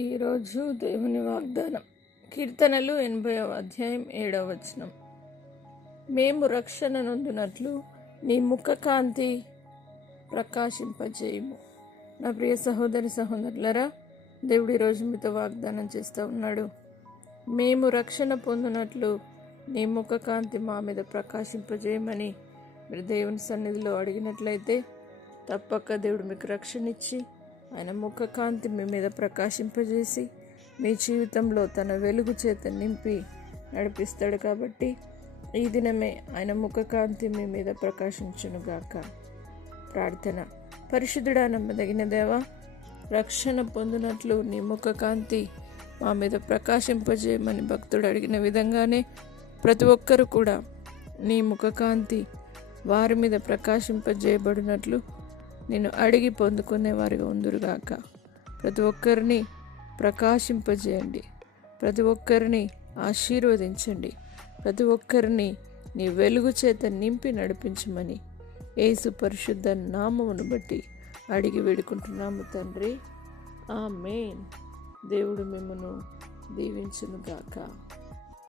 ఈరోజు దేవుని వాగ్దానం కీర్తనలు 80వ అధ్యాయం 7వ వచనం. మేము రక్షణ నొందినట్లు నీ ముఖ కాంతి ప్రకాశింపజేయము. నా ప్రియ సహోదరి సహోదరులరా, దేవుడు ఈరోజు మీతో వాగ్దానం చేస్తూ ఉన్నాడు. మేము రక్షణ పొందినట్లు నీ ముఖ కాంతి మా మీద ప్రకాశింపజేయమని మీరు దేవుని సన్నిధిలో అడిగినట్లయితే తప్పక దేవుడు మీకు రక్షణ ఇచ్చి ఆయన ముఖ కాంతి మీ మీద ప్రకాశింపజేసి మీ జీవితంలో తన వెలుగు చేత నింపి నడిపిస్తాడు. కాబట్టి ఈ దినమే ఆయన ముఖ కాంతి మీ మీద ప్రకాశించునుగాక. ప్రార్థన. పరిశుద్ధుడా, నమ్మదగిన దేవా, రక్షణ పొందినట్లు నీ ముఖ కాంతి మా మీద ప్రకాశింపజేయమని భక్తుడు అడిగిన విధంగానే ప్రతి ఒక్కరు కూడా నీ ముఖ కాంతి వారి మీద ప్రకాశింపజేయబడినట్లు నేను అడిగి పొందుకునే వారిగా ఉందురుగాక. ప్రతి ఒక్కరిని ప్రకాశింపజేయండి, ప్రతి ఒక్కరిని ఆశీర్వదించండి, ప్రతి ఒక్కరిని నీ వెలుగు చేత నింపి నడిపించమని యేసు పరిశుద్ధ నామమును బట్టి అడిగి వేడుకుంటున్నాము తండ్రి. ఆమేన్. దేవుడు మిమ్మును దీవించునుగాక.